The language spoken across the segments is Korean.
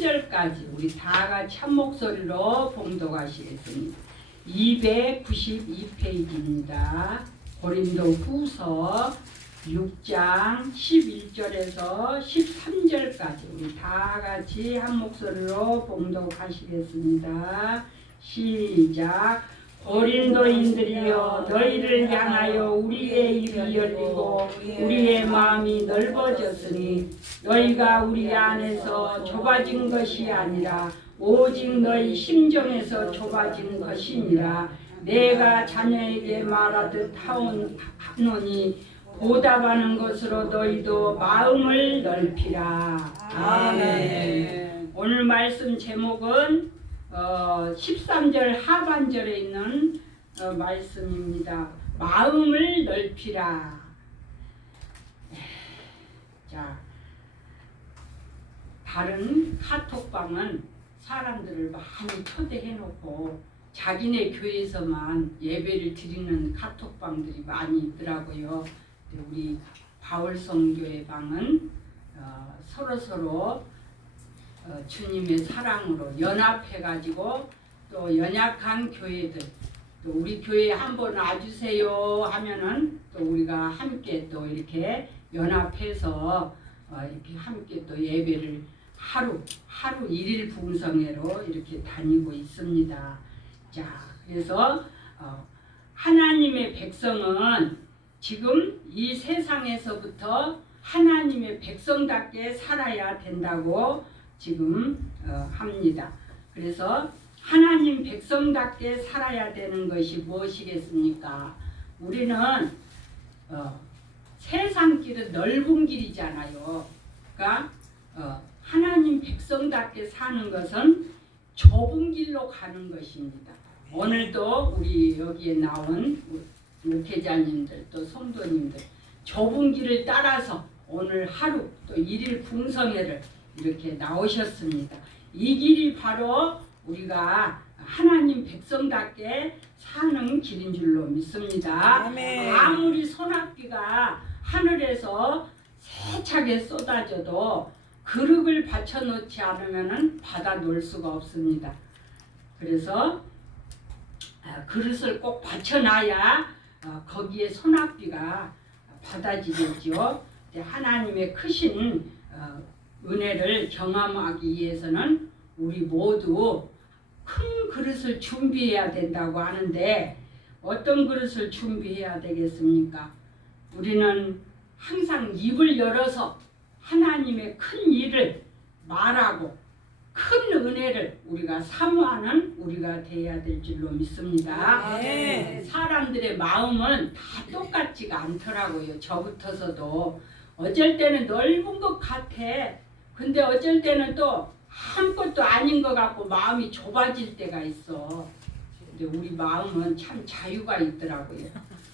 13절까지 우리 다 같이 한 목소리로 봉독하시겠습니다. 292페이지입니다. 고린도 후서 6장 11절에서 13절까지 우리 다 같이 한 목소리로 봉독하시겠습니다. 시작. 고린도인들이여, 너희를 향하여 우리의 입이 열리고 우리의 마음이 넓어졌으니 너희가 우리 안에서 좁아진 것이 아니라 오직 너희 심정에서 좁아진 것이니라. 내가 자녀에게 말하듯 하노니 보답하는 것으로 너희도 마음을 넓히라. 아멘. 오늘 말씀 제목은 13절 하반절에 있는 말씀입니다. 마음을 넓히라. 자, 다른 카톡방은 사람들을 많이 초대해놓고 자기네 교회에서만 예배를 드리는 카톡방들이 많이 있더라고요. 우리 바울성교회 방은 서로서로 주님의 사랑으로 연합해가지고 또 연약한 교회들, 또 우리 교회에 한번 와주세요 하면은 또 우리가 함께 또 이렇게 연합해서 이렇게 함께 또 예배를 하루 일일 부흥성회로 이렇게 다니고 있습니다. 자, 그래서 하나님의 백성은 지금 이 세상에서부터 하나님의 백성답게 살아야 된다고 지금 합니다. 그래서 하나님 백성답게 살아야 되는 것이 무엇이겠습니까? 우리는 세상 길은 넓은 길이잖아요. 그러니까 하나님 백성답게 사는 것은 좁은 길로 가는 것입니다. 오늘도 우리 여기에 나온 목회자님들 또 성도님들 좁은 길을 따라서 오늘 하루 또 일일 풍성회를 이렇게 나오셨습니다. 이 길이 바로 우리가 하나님 백성답게 사는 길인 줄로 믿습니다. 아멘. 아무리 소낙비가 하늘에서 세차게 쏟아져도 그릇을 받쳐놓지 않으면 받아 놓을 수가 없습니다. 그래서 그릇을 꼭 받쳐놔야 거기에 소낙비가 받아지겠죠. 하나님의 크신 은혜를 경험하기 위해서는 우리 모두 큰 그릇을 준비해야 된다고 하는데 어떤 그릇을 준비해야 되겠습니까? 우리는 항상 입을 열어서 하나님의 큰 일을 말하고 큰 은혜를 우리가 사모하는 우리가 되어야 될 줄로 믿습니다. 네. 사람들의 마음은 다 똑같지가 않더라고요. 저부터서도 어쩔 때는 넓은 것 같아. 근데 어쩔 때는 또 아무것도 아닌 것 같고 마음이 좁아질 때가 있어. 근데 우리 마음은 참 자유가 있더라고요.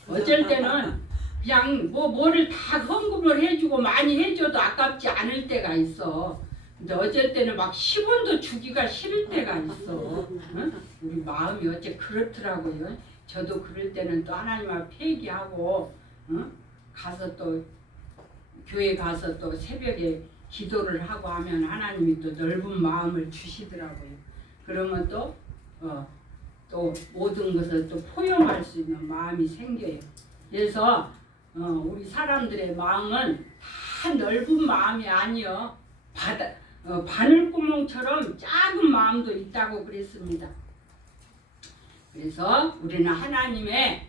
어쩔 때는 그냥 뭐를 다 헌금을 해주고 많이 해줘도 아깝지 않을 때가 있어. 근데 어쩔 때는 막 10원도 주기가 싫을 때가 있어. 응? 우리 마음이 어째 그렇더라고요. 저도 그럴 때는 또 하나님 앞에 회개하고 응? 가서 또 교회 가서 또 새벽에 기도를 하고 하면 하나님이 또 넓은 마음을 주시더라고요. 그러면 또 모든 것을 또 포용할 수 있는 마음이 생겨요. 그래서 우리 사람들의 마음은 다 넓은 마음이 아니요. 바늘구멍처럼 작은 마음도 있다고 그랬습니다. 그래서 우리는 하나님의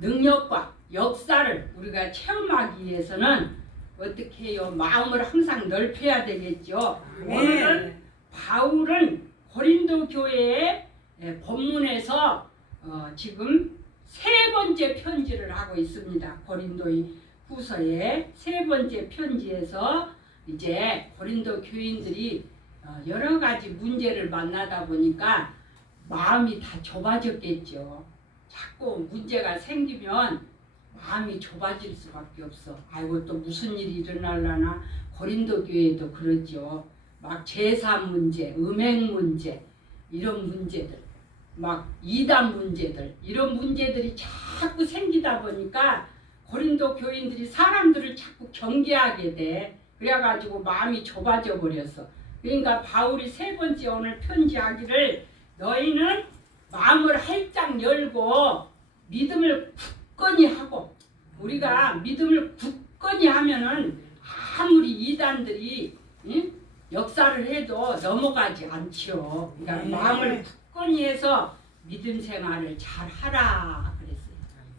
능력과 역사를 우리가 체험하기 위해서는 어떻게 해요? 마음을 항상 넓혀야 되겠죠. 오늘은 바울은 고린도 교회의 본문에서 지금 세 번째 편지를 하고 있습니다. 고린도의 후서의 세 번째 편지에서 이제 고린도 교인들이 여러 가지 문제를 만나다 보니까 마음이 다 좁아졌겠죠. 자꾸 문제가 생기면 마음이 좁아질 수밖에 없어. 아이고 또 무슨 일이 일어날라나. 고린도 교회도 그러죠. 막 제사 문제, 음행 문제 이런 문제들, 막 이단 문제들 이런 문제들이 자꾸 생기다 보니까 고린도 교인들이 사람들을 자꾸 경계하게 돼. 그래가지고 마음이 좁아져 버렸어. 그러니까 바울이 세 번째 오늘 편지하기를 너희는 마음을 활짝 열고 믿음을 굳건히 하고 우리가 믿음을 굳건히 하면은 아무리 이단들이 역사를 해도 넘어가지 않지요. 그러니까 마음을 굳건히 해서 믿음 생활을 잘 하라 그랬어요.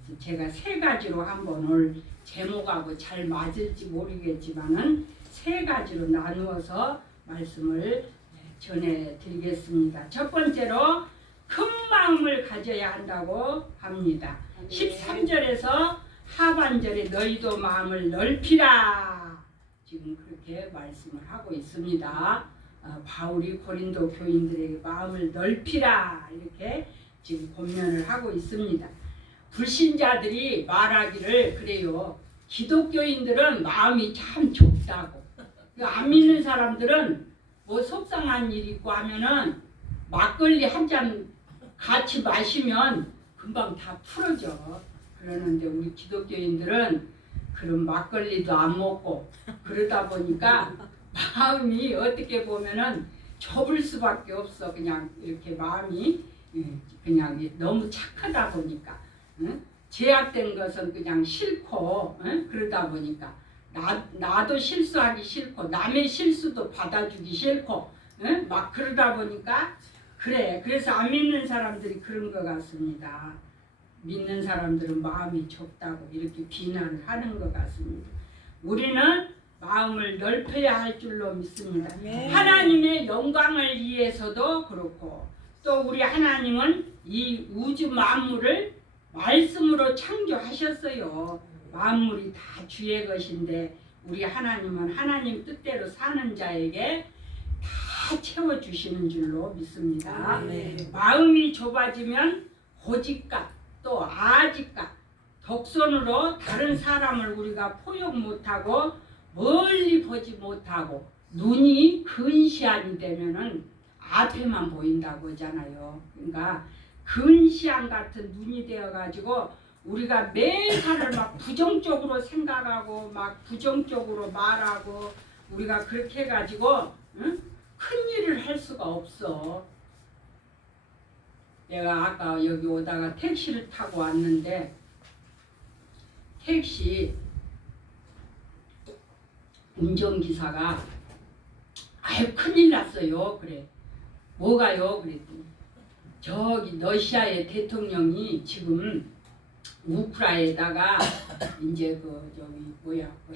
그래서 제가 세 가지로 한번 오늘 제목하고 잘 맞을지 모르겠지만은 세 가지로 나누어서 말씀을 전해드리겠습니다. 첫 번째로 큰 마음을 가져야 한다고 합니다. 13절에서 하반절에 너희도 마음을 넓히라 지금 그렇게 말씀을 하고 있습니다. 바울이 고린도 교인들에게 마음을 넓히라 이렇게 지금 권면을 하고 있습니다. 불신자들이 말하기를 그래요. 기독교인들은 마음이 참 좁다고. 안 믿는 사람들은 뭐 속상한 일 있고 하면은 막걸리 한 잔 같이 마시면 금방 다 풀어져. 그러는데 우리 기독교인들은 그런 막걸리도 안 먹고 그러다 보니까 마음이 어떻게 보면은 좁을 수밖에 없어. 그냥 이렇게 마음이 그냥 너무 착하다 보니까 제약된 것은 그냥 싫고 그러다 보니까 나도 실수하기 싫고 남의 실수도 받아주기 싫고 막 그러다 보니까 그래서 안 믿는 사람들이 그런 것 같습니다. 믿는 사람들은 마음이 좁다고 이렇게 비난을 하는 것 같습니다. 우리는 마음을 넓혀야 할 줄로 믿습니다. 하나님의 영광을 위해서도 그렇고 또 우리 하나님은 이 우주 만물을 말씀으로 창조하셨어요. 만물이 다 주의 것인데 우리 하나님은 하나님 뜻대로 사는 자에게 다 채워주시는 줄로 믿습니다. 마음이 좁아지면 고집과 또 아집과 독선으로 다른 사람을 우리가 포용 못하고 멀리 보지 못하고 눈이 근시안이 되면은 앞에만 보인다고 하잖아요. 그러니까 근시안 같은 눈이 되어가지고 우리가 매사를 막 부정적으로 생각하고 막 부정적으로 말하고 우리가 그렇게 해가지고 큰 일을 할 수가 없어. 내가 아까 여기 오다가 택시를 타고 왔는데 택시 운전기사가 아유 큰일 났어요. 그래. 뭐가요? 그랬더니 저기 러시아의 대통령이 지금 우크라이나에다가 이제 그 저기 뭐야 그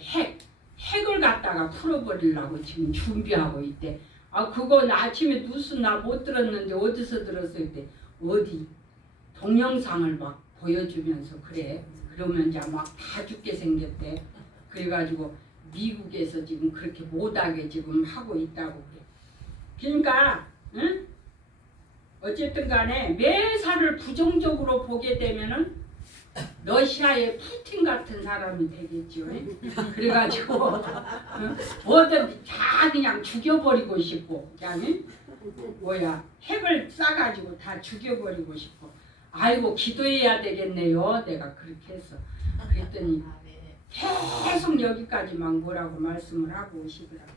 핵을 갖다가 풀어버리려고 지금 준비하고 있대. 아 그건 아침에 뉴스 나 못 들었는데 어디서 들었을 때 어디 동영상을 막 보여주면서 그래. 그러면 이제 막 다 죽게 생겼대. 그래가지고 미국에서 지금 그렇게 못하게 지금 하고 있다고 그래. 그러니까 어쨌든 간에 매사를 부정적으로 보게 되면은 러시아의 푸틴 같은 사람이 되겠죠. 그래가지고 뭐든지 다 그냥 죽여버리고 싶고 그냥 뭐야 핵을 쏴가지고 다 죽여버리고 싶고 아이고 기도해야 되겠네요. 내가 그렇게 했어. 그랬더니 계속 여기까지만 뭐라고 말씀을 하고 오시더라고요.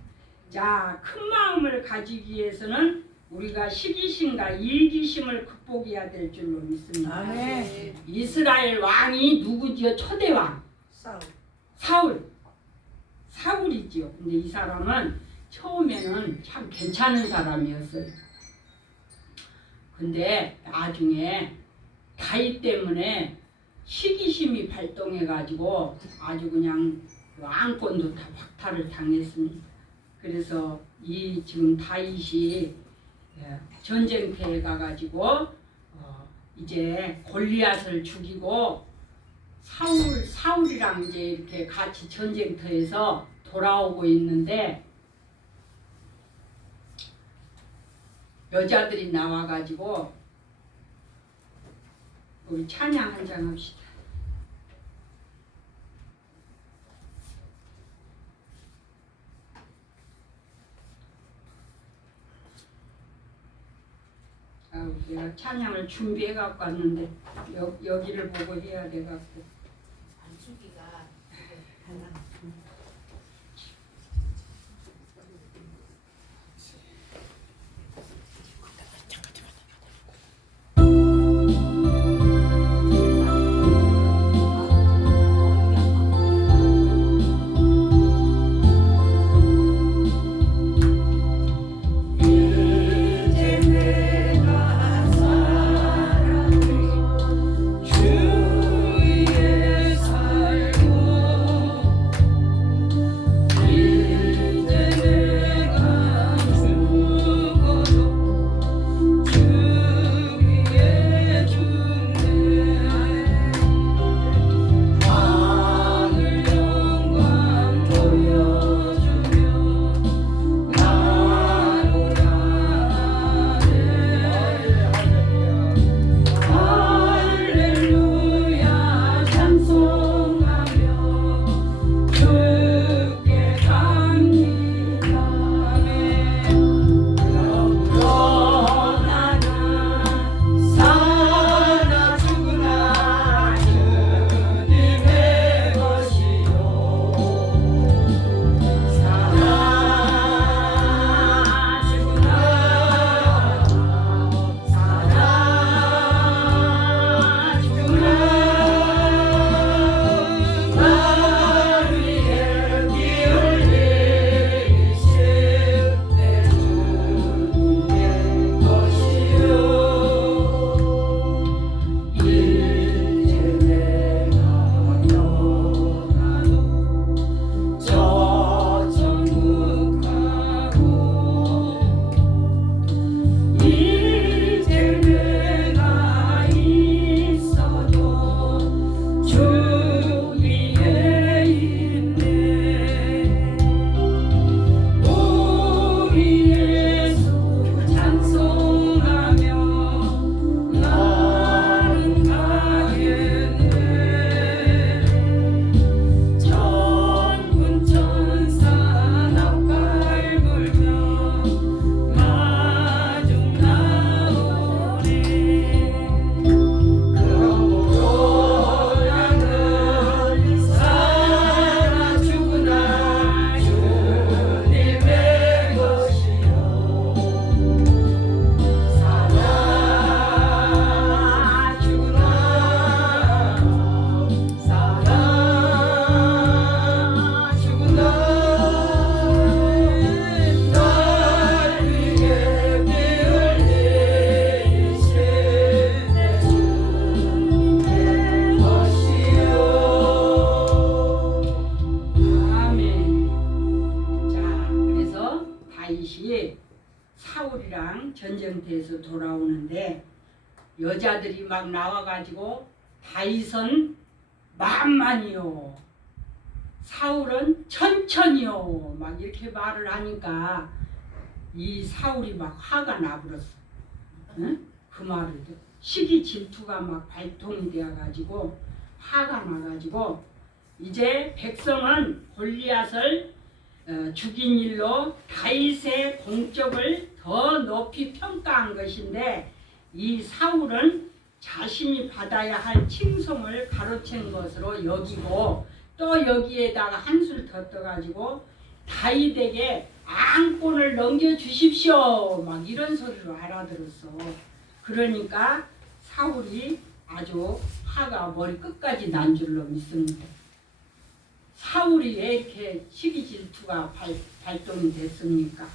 자, 큰 마음을 가지기 위해서는 우리가 시기심과 일기심을 극복해야 될 줄로 믿습니다. 아멘. 이스라엘 왕이 누구지요? 초대왕 사울이지요. 근데 이 사람은 처음에는 참 괜찮은 사람이었어요. 근데 나중에 다윗 때문에 시기심이 발동해가지고 아주 그냥 왕권도 다 박탈을 당했습니다. 그래서 이 지금 다윗이 전쟁터에 가가지고 이제 골리앗을 죽이고 사울이랑 이제 이렇게 같이 전쟁터에서 돌아오고 있는데 여자들이 나와가지고 우리 찬양 한 장 합시다. 내가 찬양을 준비해 갖고 왔는데 여기를 보고 해야 돼 갖고 안수기가 달라. 사울이랑 전쟁터에서 돌아오는데 여자들이 막 나와가지고 다윗은 만만이요, 사울은 천천히요, 막 이렇게 말을 하니까 이 사울이 막 화가 나버렸어. 응? 그 말을 시기 질투가 막 발동이 되어가지고 화가 나가지고 이제 백성은 골리앗을 죽인 일로 다윗의 공적을 더 높이 평가한 것인데 이 사울은 자신이 받아야 할 칭송을 가로챈 것으로 여기고 또 여기에다가 한술 더 떠가지고 다윗에게 앙권을 넘겨주십시오 막 이런 소리로 알아들었어. 그러니까 사울이 아주 화가 머리 끝까지 난 줄로 믿습니다. 사울이 왜 이렇게 시기 질투가 발동이 됐습니까?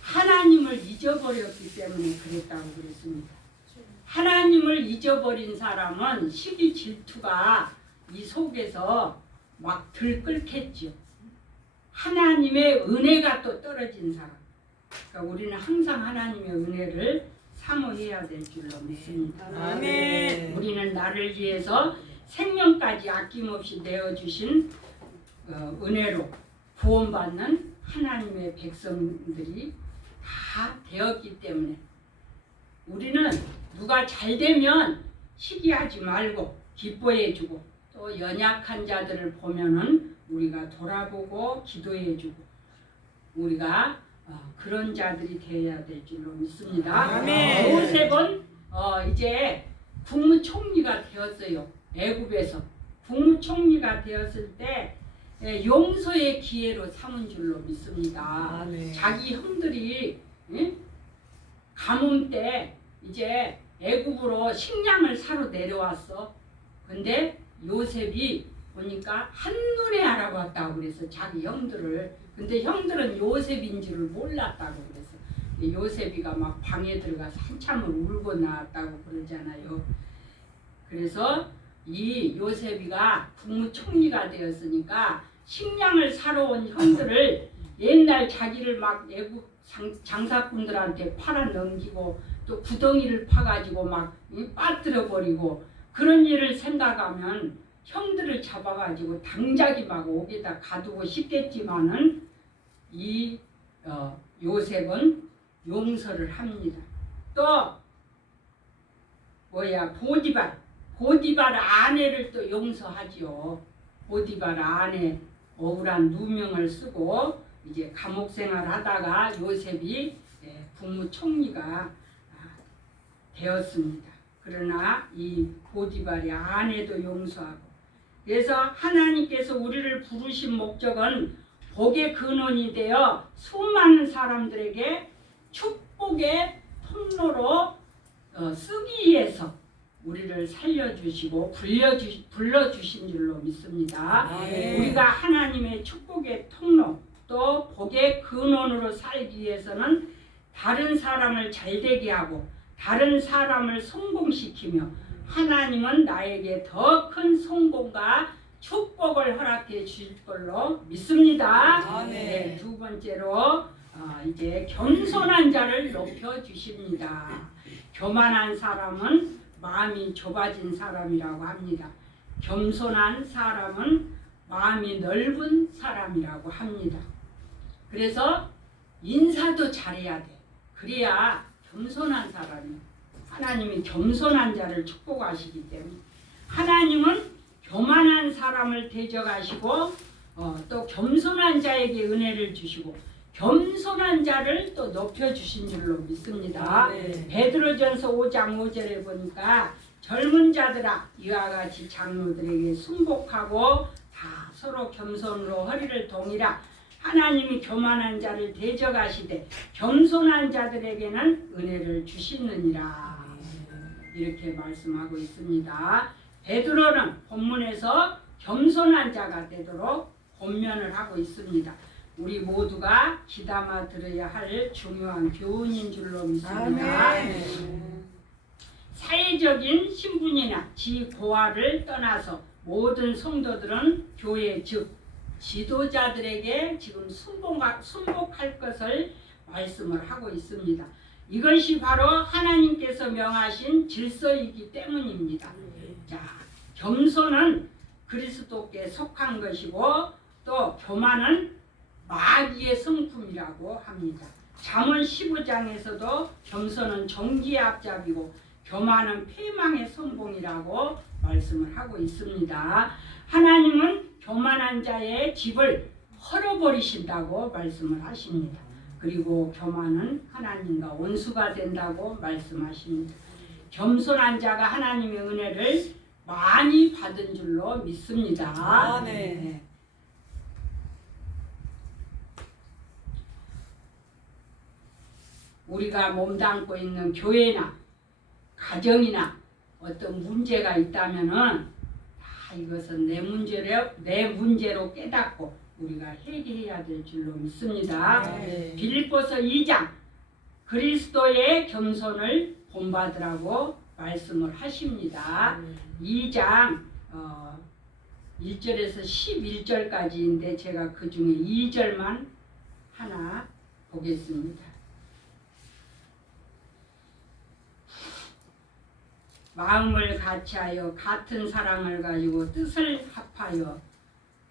하나님을 잊어버렸기 때문에 그랬다고 그랬습니다. 하나님을 잊어버린 사람은 시기 질투가 이 속에서 막 들끓겠죠. 하나님의 은혜가 또 떨어진 사람. 그러니까 우리는 항상 하나님의 은혜를 사모해야 될 줄로 믿습니다. 아멘. 우리는 나를 위해서 생명까지 아낌없이 내어주신 은혜로 구원받는 하나님의 백성들이 다 되었기 때문에 우리는 누가 잘 되면 시기하지 말고 기뻐해주고 또 연약한 자들을 보면은 우리가 돌아보고 기도해주고 우리가 그런 자들이 되어야 될 줄로 믿습니다. 아멘. 요셉은 이제 국무총리가 되었어요. 애굽에서 국무총리가 되었을 때 용서의 기회로 삼은 줄로 믿습니다. 아멘. 자기 형들이 가뭄 때 이제 애굽으로 식량을 사러 내려왔어. 근데 요셉이 보니까 한눈에 알아봤다고 그래서 자기 형들을. 근데 형들은 요셉인 줄을 몰랐다고 그래서 요셉이가 막 방에 들어가서 한참을 울고 나왔다고 그러잖아요. 그래서 이 요셉이가 국무총리가 되었으니까 식량을 사러 온 형들을 옛날 자기를 막 애국 장사꾼들한테 팔아 넘기고 또 구덩이를 파가지고 막 빠뜨려 버리고 그런 일을 생각하면 형들을 잡아가지고 당장이 막 옥에다 가두고 싶겠지만은 이 요셉은 용서를 합니다. 또 보디발 아내를 또 용서하지요. 보디발 아내 억울한 누명을 쓰고 이제 감옥 생활하다가 요셉이 국무총리가 되었습니다. 그러나 이 보디발의 아내도 용서하고 그래서 하나님께서 우리를 부르신 목적은 복의 근원이 되어 수많은 사람들에게 축복의 통로로 쓰기 위해서 우리를 살려주시고 불러주신 줄로 믿습니다. 우리가 하나님의 축복의 통로 또 복의 근원으로 살기 위해서는 다른 사람을 잘되게 하고 다른 사람을 성공시키며 하나님은 나에게 더 큰 성공과 축복을 허락해 주실 걸로 믿습니다. 네, 두 번째로 이제 겸손한 자를 높여 주십니다. 교만한 사람은 마음이 좁아진 사람이라고 합니다. 겸손한 사람은 마음이 넓은 사람이라고 합니다. 그래서 인사도 잘해야 돼. 그래야 겸손한 사람이 하나님이 겸손한 자를 축복하시기 때문에 하나님은 교만한 사람을 대적하시고 또 겸손한 자에게 은혜를 주시고 겸손한 자를 또 높여주신 줄로 믿습니다. 베드로전서 5장 5절에 보니까 젊은 자들아 이와 같이 장로들에게 순복하고 다 서로 겸손으로 허리를 동이라 하나님이 교만한 자를 대적하시되 겸손한 자들에게는 은혜를 주시느니라 이렇게 말씀하고 있습니다. 베드로는 본문에서 겸손한 자가 되도록 권면을 하고 있습니다. 우리 모두가 귀담아 들어야 할 중요한 교훈인 줄로 믿습니다. 사회적인 신분이나 지고하를 떠나서 모든 성도들은 교회 즉 지도자들에게 지금 순복할 것을 말씀을 하고 있습니다. 이것이 바로 하나님께서 명하신 질서이기 때문입니다. 자, 겸손은 그리스도께 속한 것이고 또 교만은 마귀의 성품이라고 합니다. 잠언 15장에서도 겸손은 정기의 앞잡이고 교만은 패망의 선봉이라고 말씀을 하고 있습니다. 하나님은 교만한 자의 집을 헐어버리신다고 말씀을 하십니다. 그리고 교만은 하나님과 원수가 된다고 말씀하십니다. 겸손한 자가 하나님의 은혜를 많이 받은 줄로 믿습니다. 아, 네. 우리가 몸담고 있는 교회나 가정이나 어떤 문제가 있다면은 다 이것은 내 문제로 깨닫고 우리가 회개해야 될 줄로 믿습니다. 네. 빌립보서 2장 그리스도의 겸손을 본받으라고 말씀을 하십니다. 2장 1절에서 11절까지인데 제가 그 중에 2절만 하나 보겠습니다. 마음을 같이하여 같은 사랑을 가지고 뜻을 합하여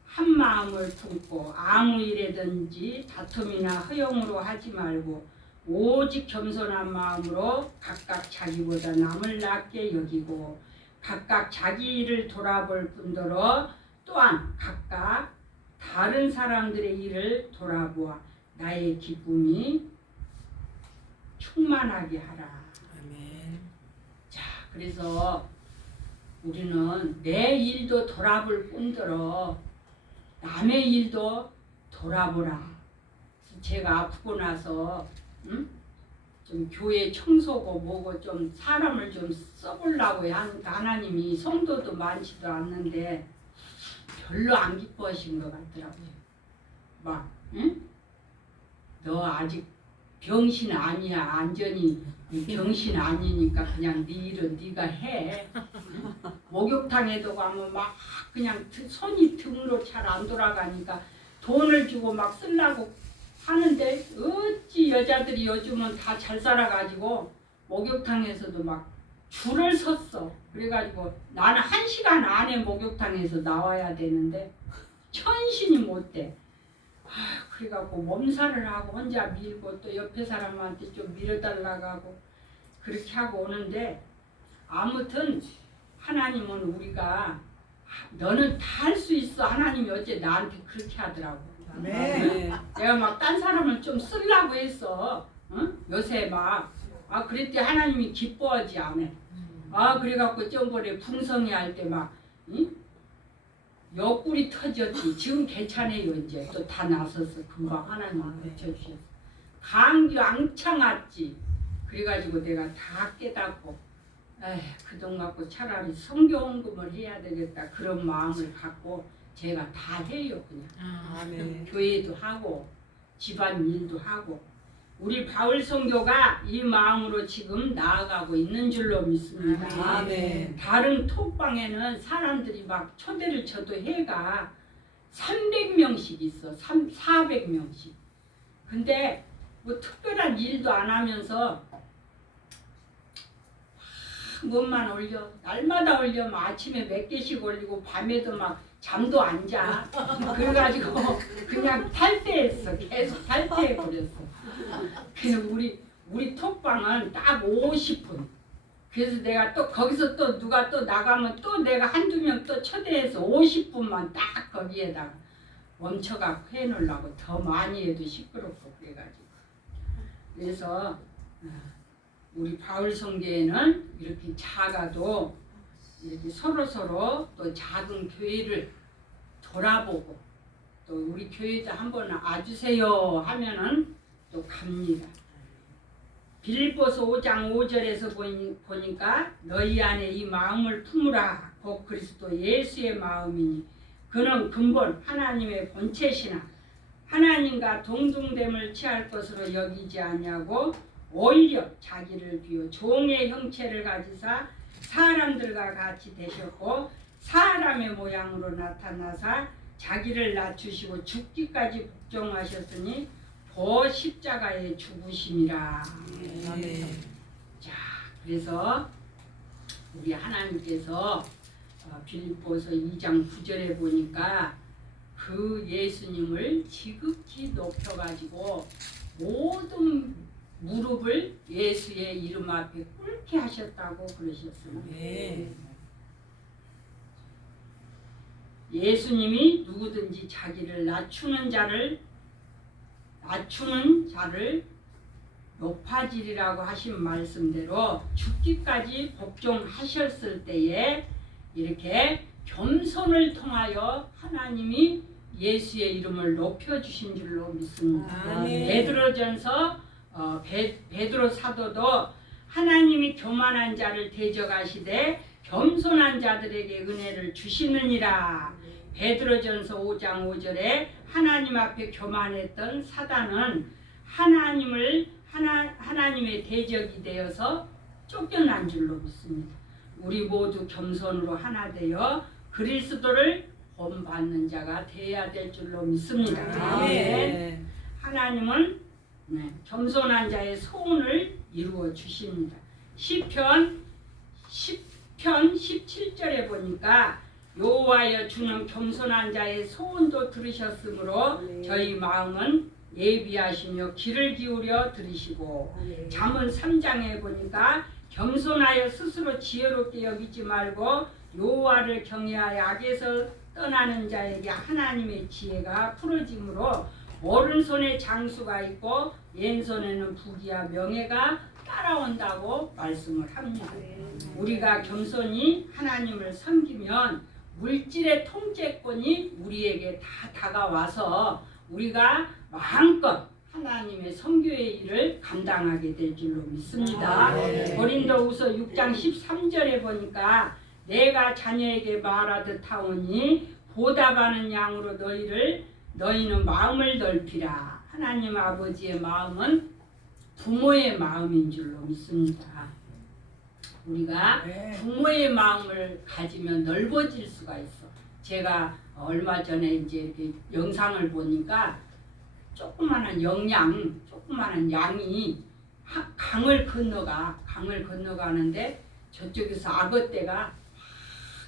한 마음을 품고 아무 일에든지 다툼이나 허용으로 하지 말고 오직 겸손한 마음으로 각각 자기보다 남을 낮게 여기고 각각 자기 일을 돌아볼 뿐더러 또한 각각 다른 사람들의 일을 돌아보아 나의 기쁨이 충만하게 하라. 아멘. 자, 그래서 우리는 내 일도 돌아볼 뿐더러 남의 일도 돌아보라. 제가 아프고 나서 좀 교회 청소고 뭐고 좀 사람을 좀 써보려고 하나님이 성도도 많지도 않는데 별로 안 기뻐하신 것 같더라고요. 막 너 아직 병신 아니야. 완전히 병신 아니니까 그냥 네 일은 네가 해. 목욕탕에도 가면 막 그냥 손이 등으로 잘 안 돌아가니까 돈을 주고 막 쓰려고 하는데 어찌 여자들이 요즘은 다 잘 살아가지고 목욕탕에서도 막 줄을 섰어. 그래가지고 나는 1시간 안에 목욕탕에서 나와야 되는데 천신이 못 돼. 그래갖고 몸살을 하고 혼자 밀고 또 옆에 사람한테 좀 밀어달라고 하고 그렇게 하고 오는데 아무튼 하나님은 우리가 너는 다 할 수 있어. 하나님이 어째 나한테 그렇게 하더라고. 네. 내가 막 딴 사람을 좀 쓰려고 했어. 응? 요새 막 그랬더니 하나님이 기뻐하지 않아. 그래갖고 저번에 풍성이 할 때 막 옆구리 터졌지. 지금 괜찮아요. 이제 또 다 나섰어. 금방 하나님 고쳐주셨어. 감기 왕창 왔지. 그래가지고 내가 다 깨닫고 그돈 갖고 차라리 성경헌금을 해야 되겠다. 그런 마음을 갖고 제가 다 해요. 그냥 아멘. 교회도 하고 집안 일도 하고 우리 바울 선교가 이 마음으로 지금 나아가고 있는 줄로 믿습니다. 아멘. 다른 톡방에는 사람들이 막 초대를 쳐도 해가 300명씩 있어. 400명씩. 근데 뭐 특별한 일도 안 하면서 뭐만 올려. 날마다 올려. 아침에 몇 개씩 올리고 밤에도 막 잠도 안 자. 그래가지고 그냥 탈퇴했어. 계속 탈퇴해버렸어. 그래서 우리 톡방은 딱 50분. 그래서 내가 또 거기서 또 누가 또 나가면 또 내가 한두 명 또 초대해서 50분만 딱 거기에다가 멈춰갖고 해놓으려고 더 많이 해도 시끄럽고 그래가지고. 그래서 우리 바울 성교회는 이렇게 작아도 이렇게 서로 또 작은 교회를 돌아보고 또 우리 교회도 한번 와주세요 하면은 또 갑니다. 빌립보서 5장 5절에서 보니까 너희 안에 이 마음을 품으라. 곧 그리스도 예수의 마음이니 그는 근본 하나님의 본체시나 하나님과 동등됨을 취할 것으로 여기지 아니하고 오히려 자기를 비워 종의 형체를 가지사 사람들과 같이 되셨고 사람의 모양으로 나타나사 자기를 낮추시고 죽기까지 복종하셨으니 더 십자가에 죽으심이라. 아멘. 자, 그래서 우리 하나님께서 빌립보서 2장 9절에 보니까 그 예수님을 지극히 높여가지고 모든 무릎을 예수의 이름 앞에 꿇게 하셨다고 그러셨습니다. 네. 예수님이 누구든지 자기를 낮추는 자를 높아지리라고 하신 말씀대로 죽기까지 복종하셨을 때에 이렇게 겸손을 통하여 하나님이 예수의 이름을 높여주신 줄로 믿습니다. 아멘. 베드로전서 베드로 사도도 하나님이 교만한 자를 대적하시되 겸손한 자들에게 은혜를 주시느니라. 베드로전서 5장 5절에 하나님 앞에 교만했던 사단은 하나님의 대적이 되어서 쫓겨난 줄로 믿습니다. 우리 모두 겸손으로 하나 되어 그리스도를 본받는 자가 되어야 될 줄로 믿습니다. 아멘. 하나님은 겸손한 자의 소원을 이루어 주십니다. 시편 17절에 보니까 여호와여 주는 겸손한 자의 소원도 들으셨으므로 저희 마음은 예비하시며 귀를 기울여 들으시고, 잠언 3장에 보니까 겸손하여 스스로 지혜롭게 여기지 말고 여호와를 경외하여 악에서 떠나는 자에게 하나님의 지혜가 풀어지므로 오른손에 장수가 있고 왼손에는 부귀와 명예가 따라온다고 말씀을 합니다. 우리가 겸손히 하나님을 섬기면 물질의 통제권이 우리에게 다 다가와서 우리가 마음껏 하나님의 선교의 일을 감당하게 될 줄로 믿습니다. 고린도후서 6장 13절에 보니까 내가 자녀에게 말하듯 하오니 보답하는 양으로 너희는 마음을 넓히라. 하나님 아버지의 마음은 부모의 마음인 줄로 믿습니다. 우리가 부모의 마음을 가지면 넓어질 수가 있어. 제가 얼마 전에 이제 이렇게 영상을 보니까 조그마한 양이 강을 건너가는데 저쪽에서 악어떼가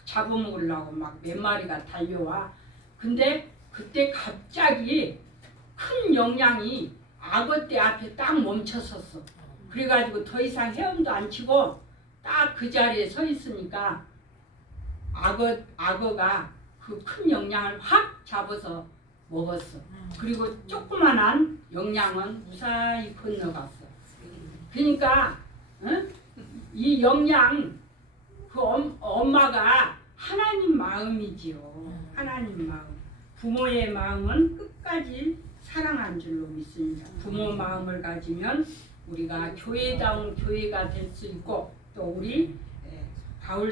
잡아먹으려고 막 몇 마리가 달려와. 근데 그때 갑자기 큰 영양이 악어떼 앞에 딱 멈춰섰어. 그래가지고 더 이상 헤엄도 안 치고 딱 그 자리에 서 있으니까 악어가 그 큰 영양을 확 잡아서 먹었어. 그리고 조그만한 영양은 무사히 건너갔어. 그러니까 이 영양 그 엄마가 하나님 마음이지요. 하나님 마음. 부모의 마음은 끝까지 사랑한 줄로 믿습니다. 부모 마음을 가지면 우리가 교회다운 교회가 될 수 있고 또 우리 바울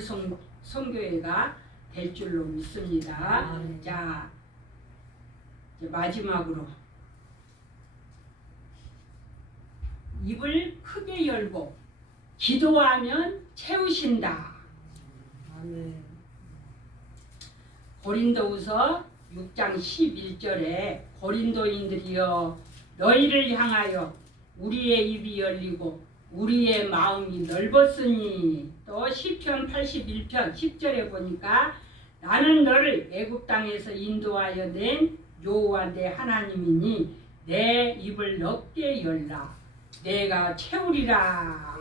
선교회가 될 줄로 믿습니다. 자, 이제 마지막으로 입을 크게 열고 기도하면 채우신다. 아멘. 고린도후서 6장 11절에 고린도인들이여 너희를 향하여 우리의 입이 열리고 우리의 마음이 넓었으니, 또 시편 81편 10절에 보니까 나는 너를 애굽 땅에서 인도하여 낸 여호와 내 하나님이니 내 입을 넓게 열라 내가 채우리라.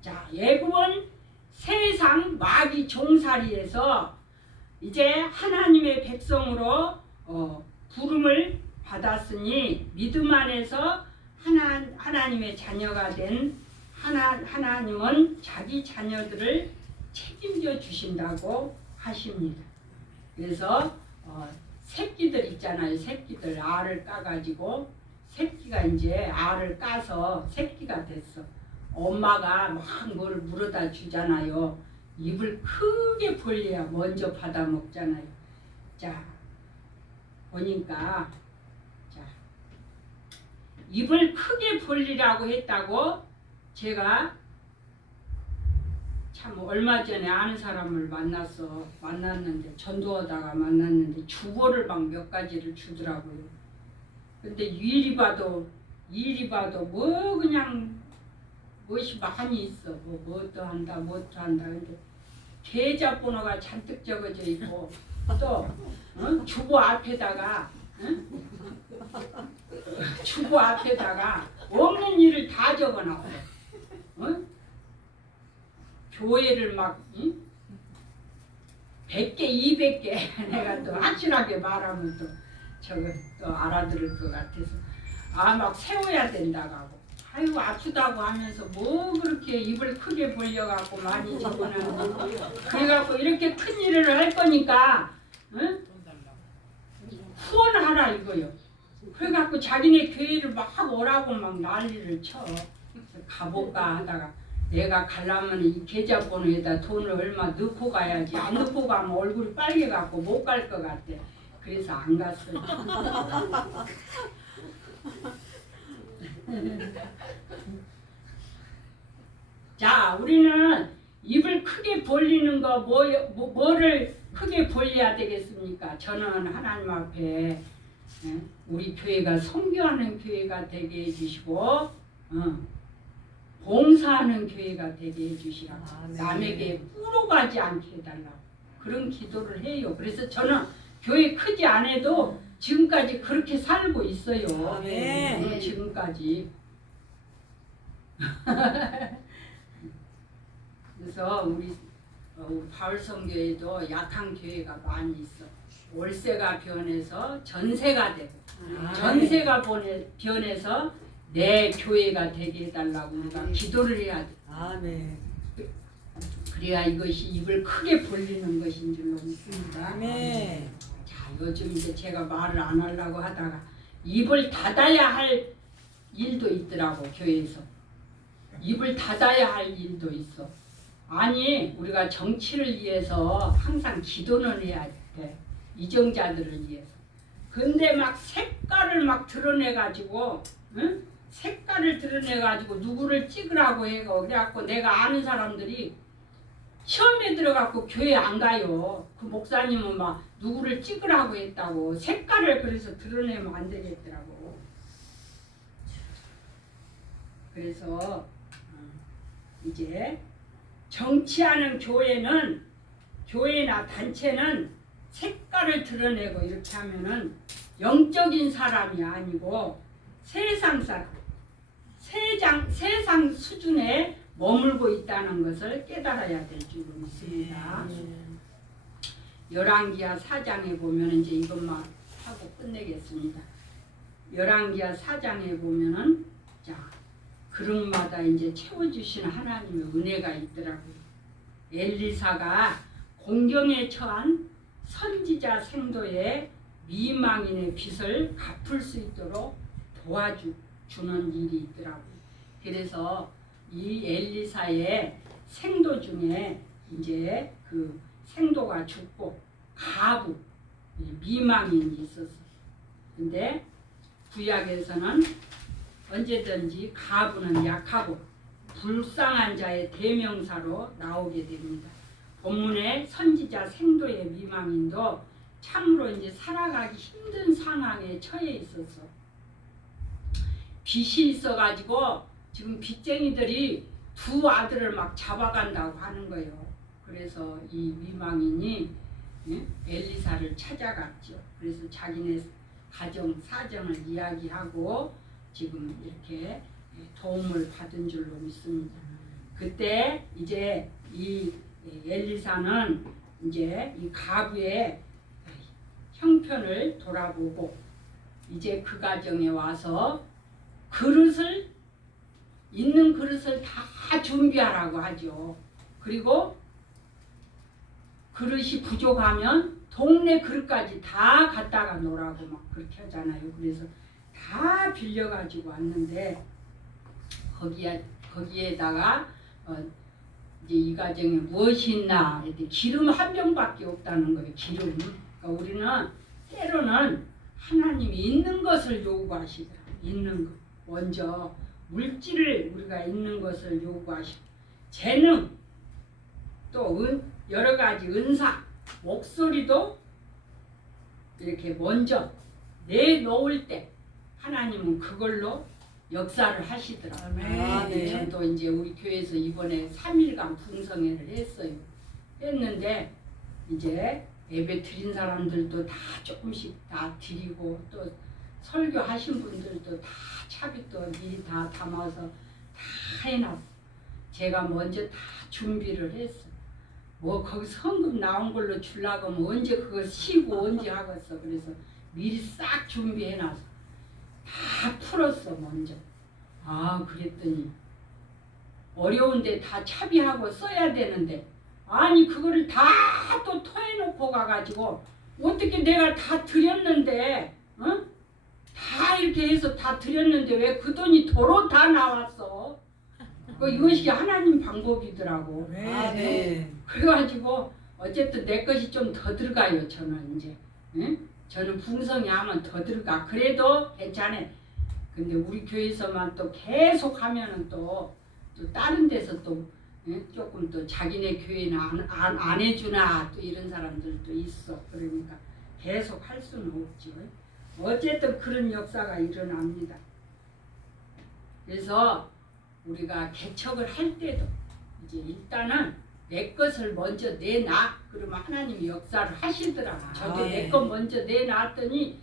자, 애굽은 세상 마귀 종살이에서 이제 하나님의 백성으로 부름을 받았으니 믿음 안에서 하나님의 자녀가 된 하나님은 자기 자녀들을 책임져 주신다고 하십니다. 그래서 새끼들 있잖아요. 새끼들 알을 까가지고 새끼가 이제 알을 까서 새끼가 됐어. 엄마가 막 뭘 물어다 주잖아요. 입을 크게 벌려야 먼저 받아 먹잖아요. 자, 보니까 입을 크게 벌리라고 했다고 제가 참 얼마 전에 아는 사람을 만났는데 전도하다가 만났는데 주보를 막 몇 가지를 주더라고요. 근데 이리 봐도 뭐 그냥 무엇이 많이 있어. 뭣도 한다 뭣도 한다. 근데 계좌번호가 잔뜩 적어져 있고 또 주보 앞에다가 주보 앞에다가 없는 일을 다 적어놔. 교회를 막 100개, 200개 내가 또 확실하게 말하면 또 저거 또 알아들을 것 같아서 막 세워야 된다고 하고 아이고 아프다고 하면서 뭐 그렇게 입을 크게 벌려갖고 많이 적어놨는지 그래갖고 이렇게 큰 일을 할 거니까 후원하라 이거요. 그래갖고 자기네 교회를 막 오라고 막 난리를 쳐. 가볼까 하다가 내가 가려면 이 계좌번호에다 돈을 얼마 넣고 가야지. 안 넣고 가면 얼굴이 빨개갖고 못 갈 것 같아. 그래서 안 갔어요. 자, 우리는 입을 크게 벌리는 거 뭐를 크게 벌려야 되겠습니까? 저는 하나님 앞에 우리 교회가 선교하는 교회가 되게 해주시고 봉사하는 교회가 되게 해주시라고 남에게 뿌러가지 않게 해달라고 그런 기도를 해요. 그래서 저는 교회 크지 않아도 지금까지 그렇게 살고 있어요. 네. 지금까지. 그래서 우리 바울성교회도 약한 교회가 많이 있어. 월세가 변해서 전세가 되고 전세가 변해서 내 교회가 되게 해달라고 우리가 기도를 해야 돼. 아멘. 그래야 이것이 입을 크게 벌리는 것인 줄로 믿습니다. 아멘. 자, 요즘 이제 제가 말을 안 하려고 하다가 입을 닫아야 할 일도 있더라고 교회에서. 입을 닫아야 할 일도 있어. 아니 우리가 정치를 위해서 항상 기도는 해야 돼. 이정자들을 위해서. 근데 막 색깔을 막 드러내가지고 색깔을 드러내가지고 누구를 찍으라고 해요. 그래갖고 내가 아는 사람들이 시험에 들어갖고 교회 안 가요. 그 목사님은 막 누구를 찍으라고 했다고. 색깔을 그래서 드러내면 안 되겠더라고. 그래서 이제 정치하는 교회나 단체는 색깔을 드러내고 이렇게 하면은 영적인 사람이 아니고 세상 사람, 세상 수준에 머물고 있다는 것을 깨달아야 될 줄로 믿습니다. 열왕기하 4장에 보면 이제 이것만 하고 끝내겠습니다. 열왕기하 4장에 보면은 자 그릇마다 이제 채워주시는 하나님의 은혜가 있더라고요. 엘리사가 공경에 처한 선지자 생도의 미망인의 빚을 갚을 수 있도록 도와주는 일이 있더라고요. 그래서 이 엘리사의 생도 중에 이제 그 생도가 죽고 가부 미망인이 있었어. 근데 구약에서는 언제든지 가부는 약하고 불쌍한 자의 대명사로 나오게 됩니다. 본문의 선지자 생도의 미망인도 참으로 이제 살아가기 힘든 상황에 처해 있었어. 빚이 있어가지고 지금 빚쟁이들이 두 아들을 막 잡아간다고 하는 거예요. 그래서 이 미망인이 엘리사를 찾아갔죠. 그래서 자기네 가정 사정을 이야기하고 지금 이렇게 도움을 받은 줄로 믿습니다. 그때 이제 이 엘리사는 이제 이 가부의 형편을 돌아보고 이제 그 가정에 와서 있는 그릇을 다 준비하라고 하죠. 그리고 그릇이 부족하면 동네 그릇까지 다 갖다가 놓으라고 막 그렇게 하잖아요. 그래서 다 빌려가지고 왔는데 거기에다가 이제 이 가정에 무엇이 있나 했더니 기름 한 병밖에 없다는 거예요. 기름. 그러니까 우리는 때로는 하나님이 있는 것을 요구하시더라고요. 있는 것. 먼저 물질을 우리가 있는 것을 요구하시고 재능 또 여러 가지 은사 목소리도 이렇게 먼저 내놓을 때 하나님은 그걸로 역사를 하시더라고요. 아, 네. 저도 이제 우리 교회에서 이번에 3일간 풍성회를 했어요. 했는데 이제 예배 드린 사람들도 다 조금씩 다 드리고 또 설교하신 분들도 다 차비도 미리 다 담아서 다 해놨어. 제가 먼저 다 준비를 했어. 뭐 거기 성금 나온 걸로 주려고 하면 언제 그거 쉬고 언제 하겠어. 그래서 미리 싹 준비해놨어. 다 풀었어 먼저. 아 그랬더니 어려운데 다 차비하고 써야 되는데 아니 그거를 다 또 토해놓고 가가지고 어떻게 내가 다 드렸는데 어? 다 이렇게 해서 다 드렸는데 왜 그 돈이 도로 다 나왔어. 이것이 하나님 방법이더라고. 아, 네. 그래가지고 어쨌든 내 것이 좀 더 들어가요. 저는 이제 응? 저는 풍성히 하면 더 들어가. 그래도 괜찮아. 근데 우리 교회에서만 또 계속 하면은 또 다른 데서 또 응? 조금 또 자기네 교회는 안 해주나 또 이런 사람들도 있어. 그러니까 계속 할 수는 없죠. 어쨌든 그런 역사가 일어납니다. 그래서 우리가 개척을 할 때도 이제 일단은 내 것을 먼저 내놔. 그러면 하나님이 역사를 하시더라. 저도 네. 내 것 먼저 내놨더니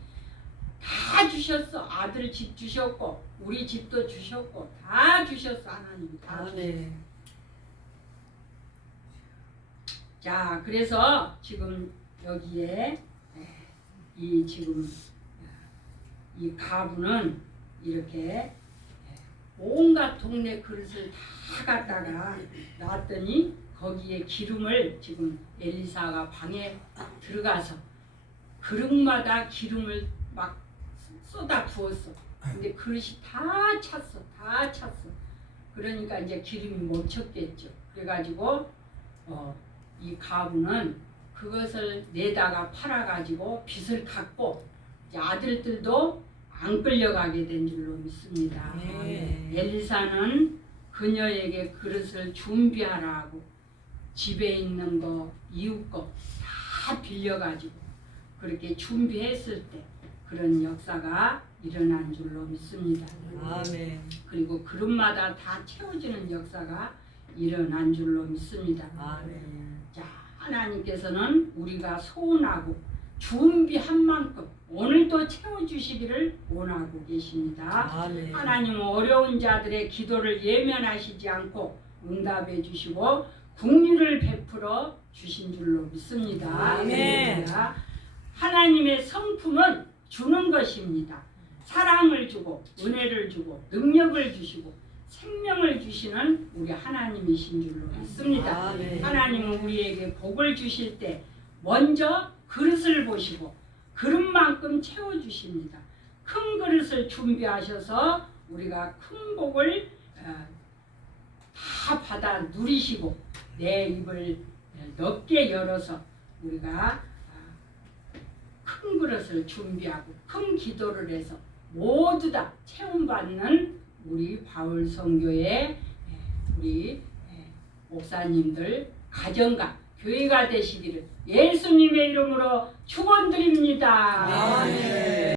다 주셨어. 아들 집 주셨고 우리 집도 주셨고 다 주셨어. 하나님이 다 주셨어. 네. 자 그래서 지금 여기에 이 지금 이 가부는 이렇게 온갖 동네 그릇을 다 갖다가 놨더니 거기에 기름을 지금 엘리사가 방에 들어가서 그릇마다 기름을 막 쏟아 부었어. 근데 그릇이 다 찼어. 다 찼어. 그러니까 이제 기름이 멈췄겠죠. 그래가지고 이 가부는 그것을 내다가 팔아가지고 빚을 갚고 이제 아들들도 안 끌려가게 된 줄로 믿습니다. 네. 엘리사는 그녀에게 그릇을 준비하라고 집에 있는 거, 이웃 거 다 빌려가지고 그렇게 준비했을 때 그런 역사가 일어난 줄로 믿습니다. 아멘. 그리고 그릇마다 다 채워지는 역사가 일어난 줄로 믿습니다. 아멘. 자, 하나님께서는 우리가 소원하고 준비한 만큼 오늘도 채워주시기를 원하고 계십니다. 아멘. 하나님은 어려운 자들의 기도를 예면하시지 않고 응답해 주시고 긍휼을 베풀어 주신 줄로 믿습니다. 아멘. 할렐루야. 하나님의 성품은 주는 것입니다. 사랑을 주고 은혜를 주고 능력을 주시고 생명을 주시는 우리 하나님이신 줄로 믿습니다. 아멘. 하나님은 우리에게 복을 주실 때 먼저 그릇을 보시고 그릇만큼 채워주십니다. 큰 그릇을 준비하셔서 우리가 큰 복을 다 받아 누리시고 내 입을 넓게 열어서 우리가 큰 그릇을 준비하고 큰 기도를 해서 모두 다 체험받는 우리 바울 선교의 우리 목사님들 가정과 교회가 되시기를 예수님의 이름으로 축원드립니다. 아멘.